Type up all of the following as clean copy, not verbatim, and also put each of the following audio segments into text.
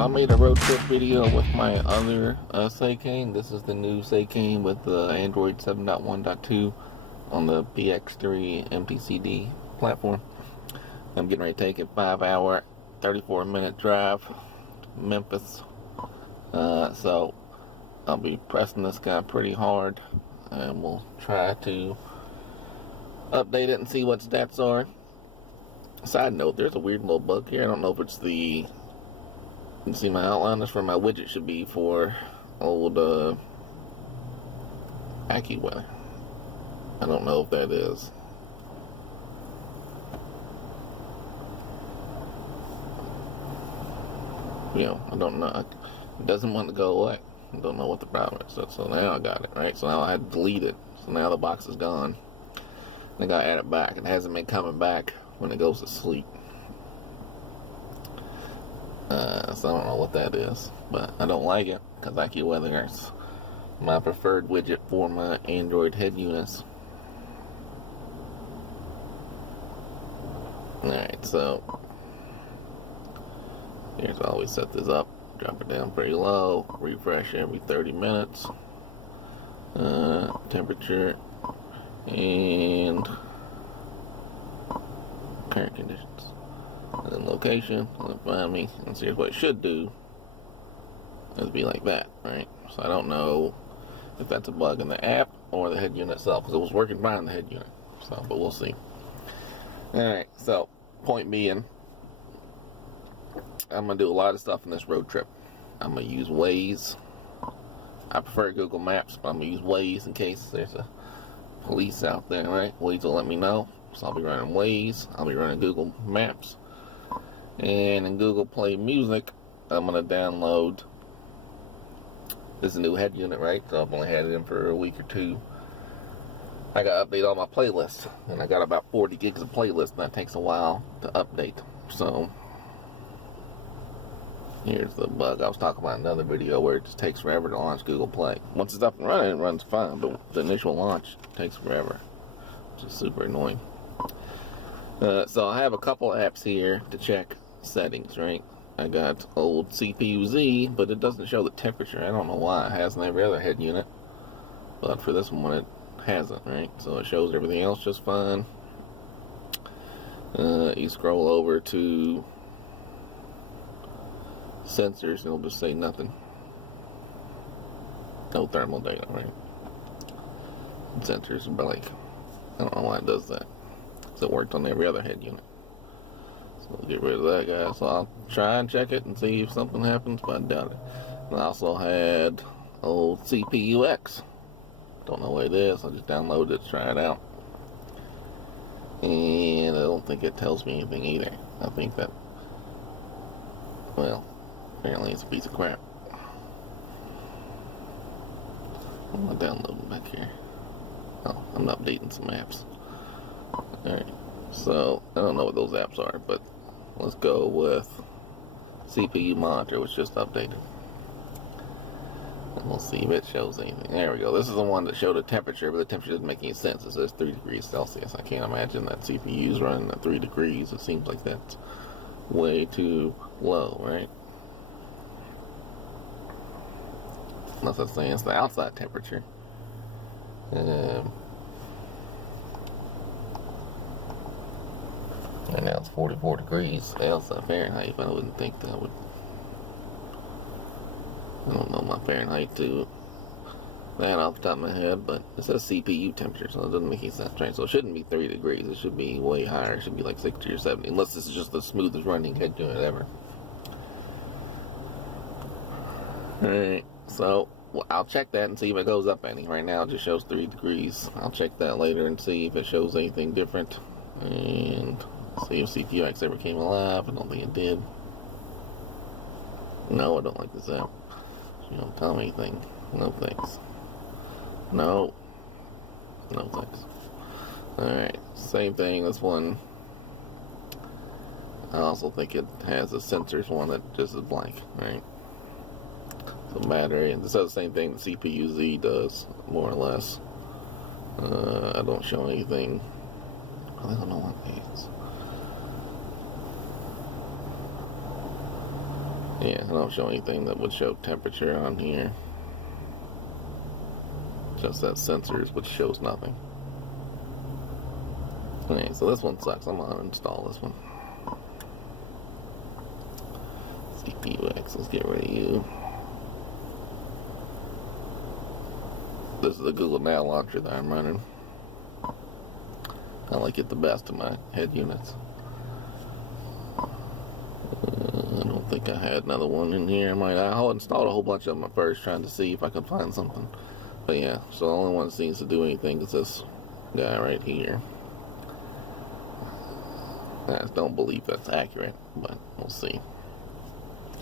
So I made a road trip video with my other Seicane. This is the new Seicane with the Android 7.1.2 on the PX3 MTCD platform. I'm getting ready to take a 5-hour, 34-minute drive to Memphis. So I'll be pressing this guy pretty hard, and we'll try to update it and see what stats are. Side note, there's a weird little bug here. I don't know if it's the... You can see my outline. That's where my widget should be for old AccuWeather. I don't know if that is. You know, I don't know. It doesn't want to go away. I don't know what the problem is. So now I got it, right? So now I had to delete it. So now the box is gone. I got to add it back. It hasn't been coming back when it goes to sleep. So I don't know what that is, but I don't like it because AccuWeather is my preferred widget for my Android head units. Alright, so here's how we set this up. Drop it down pretty low, refresh every 30 minutes, temperature, and current conditions. And then location, and then find me, and see what it should do is be like that, right? So I don't know if that's a bug in the app or the head unit itself, because it was working fine in the head unit. So, but we'll see. Alright, so point being, I'm going to do a lot of stuff in this road trip. I'm going to use Waze. I prefer Google Maps, but I'm going to use Waze in case there's a police out there, right? Waze will let me know. So I'll be running Waze. I'll be running Google Maps. And in Google Play Music, I'm going to download this new head unit, right? So I've only had it in for a week or two. I got to update all my playlists. And I got about 40 gigs of playlists, and that takes a while to update. So here's the bug I was talking about in another video where it just takes forever to launch Google Play. Once it's up and running, it runs fine, but the initial launch takes forever, which is super annoying. So I have a couple apps here to check settings, right? I got old CPU Z, but it doesn't show the temperature. I don't know why. It has in every other head unit, but for this one it hasn't, right? So it shows everything else just fine. You scroll over to sensors and it'll just say nothing. No thermal data, right? Sensors are blank. I don't know why it does that. So it worked on every other head unit. So we'll get rid of that guy. So I'll try and check it and see if something happens, but I doubt it. And I also had old CPU X. Don't know what it is. I just downloaded it to try it out. And I don't think it tells me anything either. I think that, well, apparently it's a piece of crap. I'm going to download it back here. Oh, I'm updating some apps. Alright, so I don't know what those apps are, but let's go with CPU monitor, which just updated. And we'll see if it shows anything. There we go. This is the one that showed a temperature, but the temperature doesn't make any sense. It says 3 degrees Celsius. I can't imagine that CPU is running at 3 degrees. It seems like that's way too low, right? Unless that's saying it's the outside temperature. And now it's 44 degrees outside Fahrenheit, but I wouldn't think that would... I don't know my Fahrenheit to that off the top of my head, but it says CPU temperature, so it doesn't make any sense, right? So it shouldn't be 3 degrees. It should be way higher. It should be like 60 or 70, unless this is just the smoothest running head unit ever. Alright, so well, I'll check that and see if it goes up any. Right now it just shows 3 degrees. I'll check that later and see if it shows anything different. And see if CPU X ever came alive. I don't think it did. No, I don't like this app. You don't tell me anything. No thanks. No. No thanks. Alright, same thing. This one, I also think it has a sensors one that just is blank, right? So battery, and this does the same thing the CPU Z does, more or less. I don't show anything. I don't know what it is. Yeah, I don't show anything that would show temperature on here. Just that sensors, which shows nothing. Okay, so this one sucks. I'm gonna uninstall this one. CPU X, let's get rid of you. This is the Google Now launcher that I'm running. I like it the best of my head units. I don't think I had another one in here. I installed a whole bunch of them at first, trying to see if I could find something. But yeah, so the only one that seems to do anything is this guy right here. I just don't believe that's accurate, but we'll see.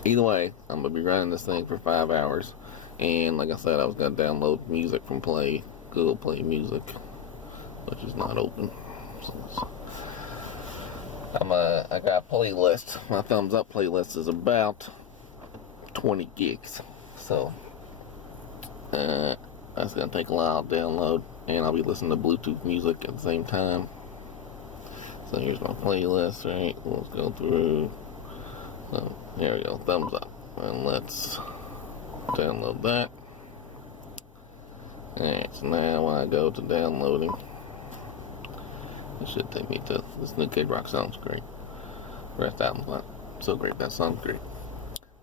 Either way, I'm going to be running this thing for 5 hours. And like I said, I was going to download music from Google Play Music, which is not open. So I got a playlist. My thumbs up playlist is about 20 gigs. So that's going to take a while to download. And I'll be listening to Bluetooth music at the same time. So here's my playlist, right? Let's go through. So here we go, thumbs up. And let's download that. Alright, so now when I go to downloading, it should take me to this new Kid Rock. Sounds great. The rest album's not so great. That sounds great.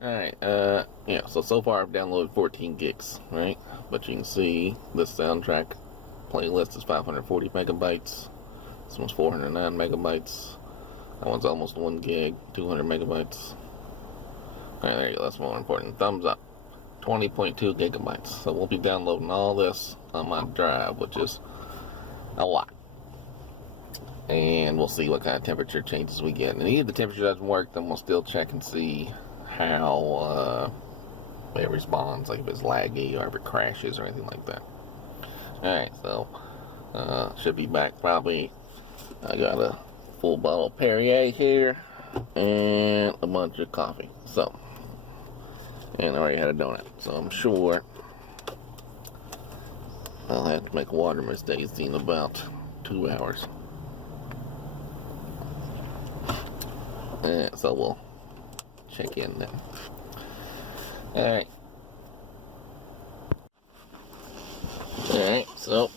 Alright, yeah, so far I've downloaded 14 gigs, right? But you can see this soundtrack playlist is 540 megabytes. This one's 409 megabytes. That one's almost 1 gig, 200 megabytes. Alright, there you go. That's more important. Thumbs up. 20.2 gigabytes. So we'll be downloading all this on my drive, which is a lot. And we'll see what kind of temperature changes we get. And if the temperature doesn't work, then we'll still check and see how it responds, like if it's laggy or if it crashes or anything like that. Alright, so should be back probably. I got a full bottle of Perrier here and a bunch of coffee. So, and I already had a donut, so I'm sure I'll have to make water Miss Daisy in about 2 hours. And so we'll check in then. Alright. Alright, so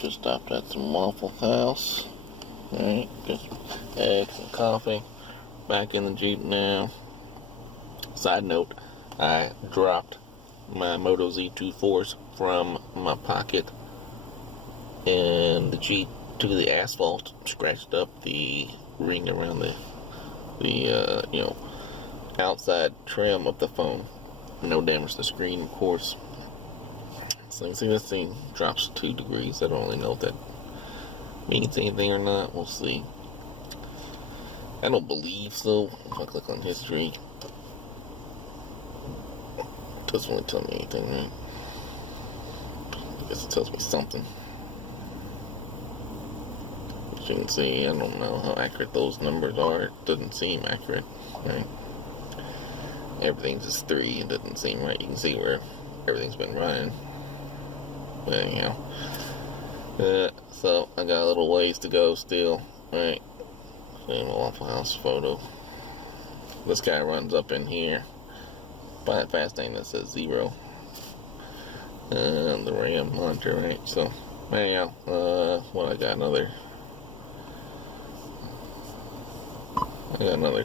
just stopped at some Waffle House. Alright, get some eggs and coffee. Back in the Jeep now. Side note, I dropped my Moto Z2 Force from my pocket in the Jeep to the asphalt. Scratched up the ring around the you know, outside trim of the phone. No damage to the screen, of course. So you can see this thing drops 2 degrees. I don't really know if that means anything or not. We'll see. I don't believe so. If I click on history, it doesn't really tell me anything, right? I guess it tells me something. As you can see, I don't know how accurate those numbers are. It doesn't seem accurate, right? Everything's just 3. It doesn't seem right. You can see where everything's been running. But anyhow, so I got a little ways to go still, right? Show my Waffle House photo. This guy runs up in here. By a fast name that says 0. The RAM monitor, right? So anyhow, I got another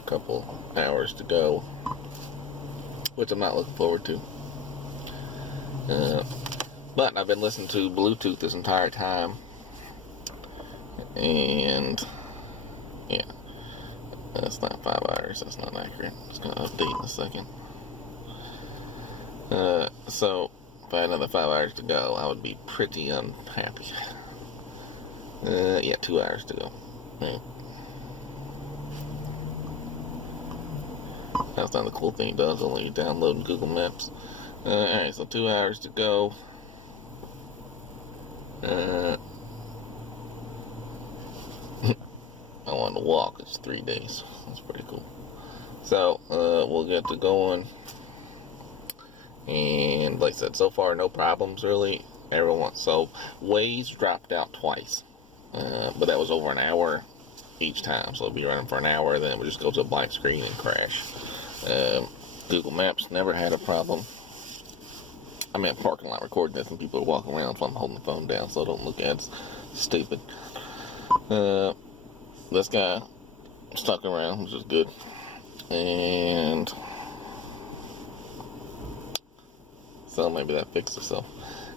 couple hours to go, which I'm not looking forward to. But I've been listening to Bluetooth this entire time, and yeah, that's not 5 hours. That's not accurate. It's gonna update in a second. So if I had another 5 hours to go, I would be pretty unhappy. Yeah, 2 hours to go. Right. That's not the cool thing it does, only you download Google Maps. Alright, so 2 hours to go. I want to walk. It's 3 days. That's pretty cool. So, we'll get to going. And like I said, so far no problems really. So Waze dropped out twice. But that was over an hour each time. So it'll be running for an hour, then it would just go to a blank screen and crash. Google Maps never had a problem. I'm in a parking lot recording this and people are walking around, so I'm holding the phone down so I don't look as stupid. This guy stuck around, which is good. And so maybe that fixed itself.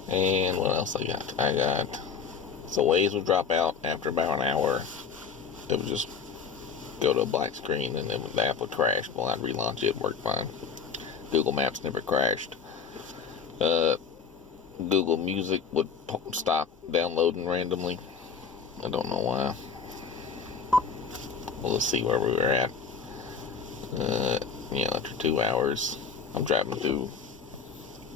And what else I got? So Waze would drop out after about an hour. It would just go to a black screen and then the app would crash. Well, I'd relaunch it, worked fine. Google Maps never crashed. Google Music would stop downloading randomly. I don't know why. Well, let's see where we were at. After 2 hours, I'm driving through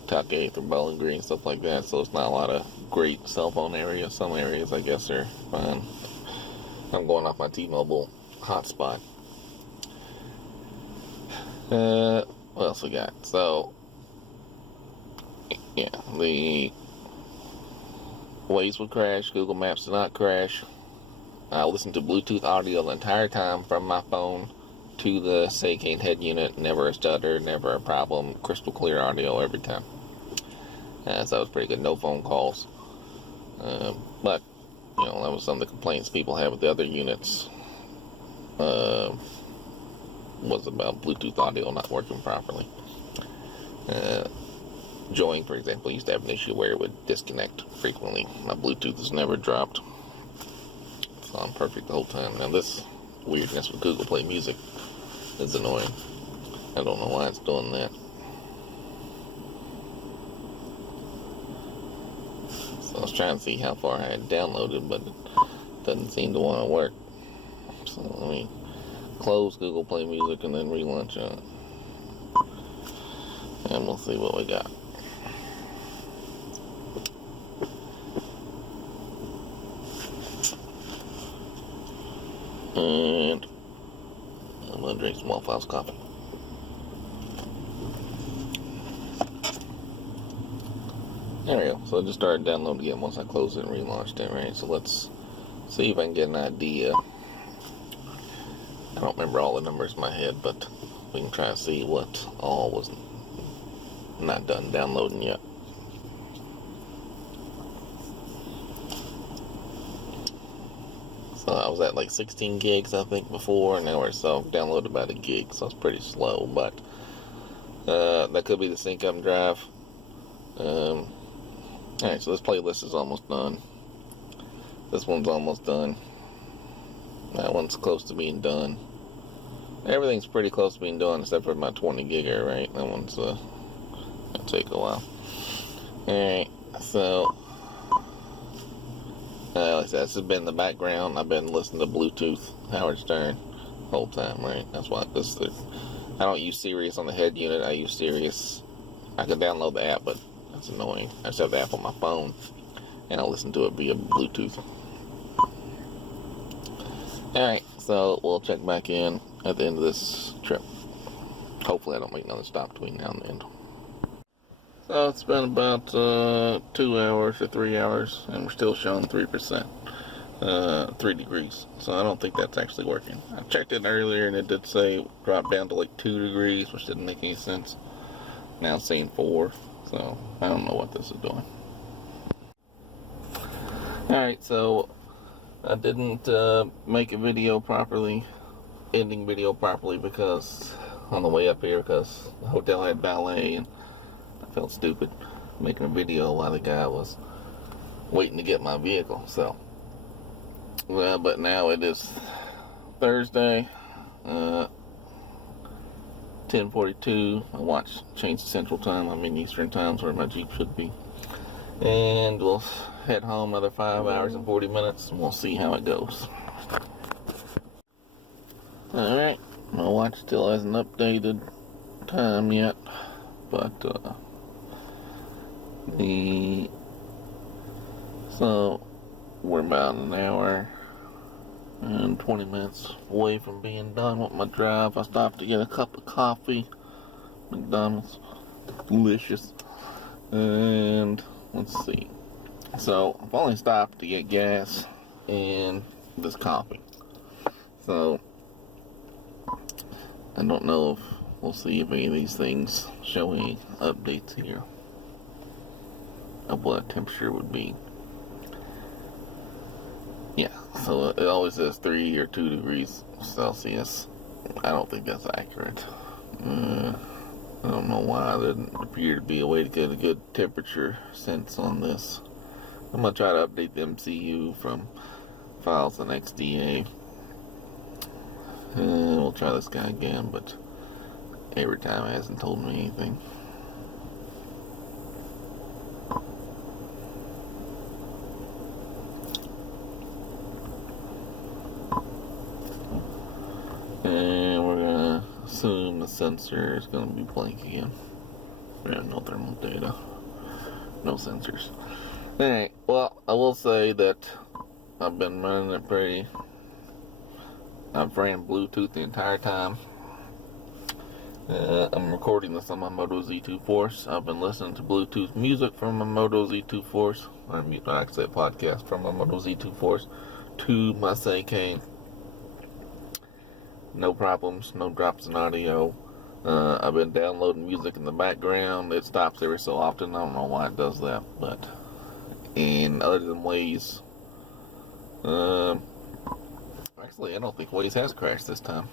Top 8 or Bowling Green, stuff like that, so it's not a lot of great cell phone areas. Some areas, I guess, are fine. I'm going off my T-Mobile hotspot. What else we got? So, yeah, the Waze would crash. Google Maps did not crash. I listened to Bluetooth audio the entire time from my phone to the Seicane head unit. Never a stutter, never a problem. Crystal clear audio every time. So that was pretty good. No phone calls. But, that was some of the complaints people had with the other units. Was about Bluetooth audio not working properly. Join, for example, used to have an issue where it would disconnect frequently. My Bluetooth has never dropped. So I'm perfect the whole time. Now this weirdness with Google Play Music is annoying. I don't know why it's doing that. So I was trying to see how far I had downloaded, but it doesn't seem to want to work. So let me close Google Play Music and then relaunch it. And we'll see what we got. And I'm gonna drink some Waffle House coffee. There we go. So I just started downloading again once I closed it and relaunched it, right? So let's see if I can get an idea. I don't remember all the numbers in my head, but we can try to see what all was not done downloading yet. So I was at like 16 gigs, I think, before, and now we're downloaded about a gig, so it's pretty slow, but that could be the sync up drive. Alright, so this playlist is almost done. This one's almost done. That one's close to being done. Everything's pretty close to being done except for my 20 gigger, right? That one's gonna take a while. Alright, so like I said, this has been in the background. I've been listening to Bluetooth Howard Stern the whole time, right? That's why I don't use Sirius on the head unit. I use Sirius. I can download the app, but that's annoying. I just have the app on my phone, and I listen to it via Bluetooth. Alright, so we'll check back in at the end of this trip. Hopefully I don't make another stop between now and the end. So it's been about 2 hours or 3 hours, and we're still showing 3%, 3 degrees. So I don't think that's actually working. I checked it earlier, and it did say drop down to like 2 degrees, which didn't make any sense. Now it's saying 4, so I don't know what this is doing. Alright, so I didn't make a video properly, ending video properly, because on the way up here, because the hotel had valet, and I felt stupid making a video while the guy was waiting to get my vehicle. So, but now it is Thursday, 10:42. My watch changed to Central Time. I'm in Eastern Time, where my Jeep should be. And we'll head home another 5 hours and 40 minutes, and we'll see how it goes. Alright, my watch still hasn't updated time yet, but so we're about an hour and 20 minutes away from being done with my drive. I stopped to get a cup of coffee. McDonald's, delicious. And let's see. So I've only stopped to get gas and this coffee. So I don't know if we'll see if any of these things show any updates here of what a temperature would be. Yeah, so it always says 3 or 2 degrees Celsius. I don't think that's accurate. I don't know why there didn't appear to be a way to get a good temperature sense on this. I'm going to try to update the MCU from files and XDA. We'll try this guy again, but every time it hasn't told me anything. And we're going to assume the sensor is going to be blank again. We have no thermal data. No sensors. Alright, well, I will say that I've been running it pretty. I've ran Bluetooth the entire time. I'm recording this on my Moto Z2 Force. I've been listening to Bluetooth music from my Moto Z2 Force. Actually, a podcast from my Moto Z2 Force to my Seicane. No problems, no drops in audio. I've been downloading music in the background. It stops every so often. I don't know why it does that, but in other than Waze, actually, I don't think Waze has crashed this time.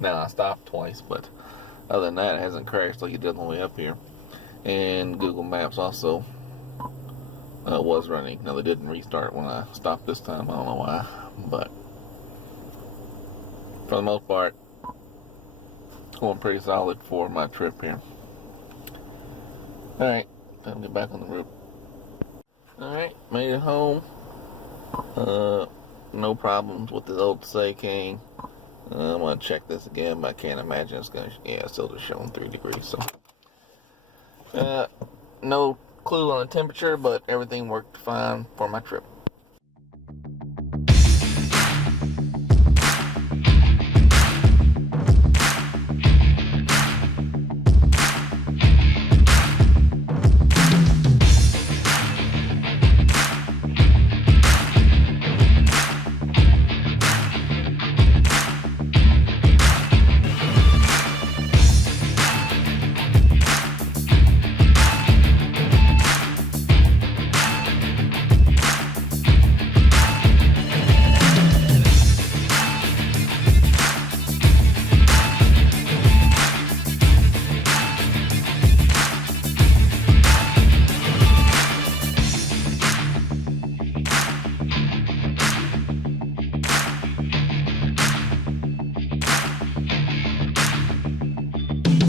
Now, I stopped twice, but other than that, it hasn't crashed like it did on the way up here. And Google Maps also was running. Now, they didn't restart when I stopped this time. I don't know why, but for the most part, going pretty solid for my trip here. Alright, time to get back on the road. Alright, made it home. No problems with the old Seicane. I'm going to check this again, but I can't imagine it's going to, yeah, it's still just showing 3 degrees, so. No clue on the temperature, but everything worked fine for my trip.